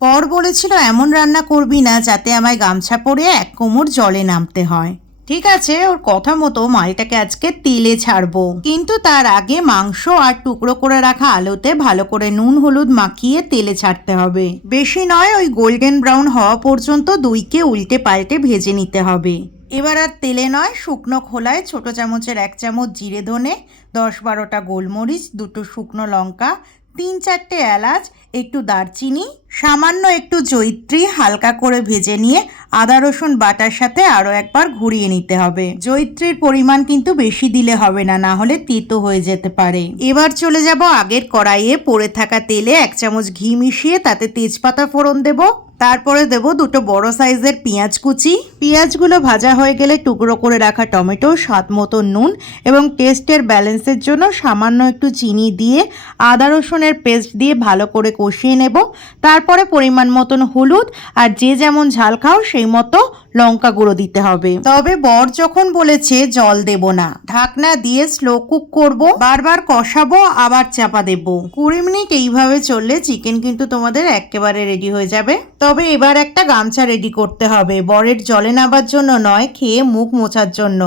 বর বলেছিল এমন রান্না করবি না যাতে আমায় গামছা পরে এক কোমর জলে নামতে হয়। ঠিক আছে, ওর কথা মতো মালটাকে আজকে তেলে ছাড়বো, কিন্তু তার আগে মাংস আর টুকরো করে রাখা আলুতে ভালো করে নুন হলুদ মাখিয়ে তেলে ছাড়তে হবে। বেশি নয়, ওই গোল্ডেন ব্রাউন হওয়া পর্যন্ত দইকে উল্টে পাল্টে ভেজে নিতে হবে। এবার আর তেলে নয়, শুকনো খোলায় ছোট চামচের 1 চামচ জিরে ধনে, 10-12টা গোলমরিচ, 2টো শুকনো লঙ্কা, 3-4টে এলাচ, একটু দারচিনি, সামান্য একটু জয়িত্রী হালকা করে ভেজে নিয়ে আদা রসুন বাটার সাথে আরও একবার ঘুরিয়ে নিতে হবে। জয়িত্রীর পরিমাণ কিন্তু বেশি দিলে হবে না, না হলে তেতো হয়ে যেতে পারে। এবার চলে যাব আগের কড়াইয়ে পড়ে থাকা তেলে 1 চামচ ঘি মিশিয়ে তাতে তেজপাতা ফোড়ন দেব। তারপরে দেব 2টো বড় সাইজের পেঁয়াজ কুচি। পেঁয়াজগুলো ভাজা হয়ে গেলে টুকরো করে রাখা টমেটো, স্বাদ মতো নুন এবং টেস্টের ব্যালেন্সের জন্য সামান্য একটু চিনি দিয়ে আদা রসুনের পেস্ট দিয়ে ভালো করে কষিয়ে নেব। তারপরে পরিমাণ মতন হলুদ আর যে যেমন ঝাল খাও সেই মতো লঙ্কা গুঁড়ো দিতে হবে। তবে বর যখন বলেছে জল দেব না, ঢাকনা দিয়ে স্লো কুক করব, বারবার কষাবো আবার চাপা দেব। 20 মিনিট এইভাবে চললে চিকেন কিন্তু তোমাদের একেবারে রেডি হয়ে যাবে। তবে এবার একটা গামছা রেডি করতে হবে, বরের জলে নাবার জন্য নয়, খেয়ে মুখ মোছার জন্য।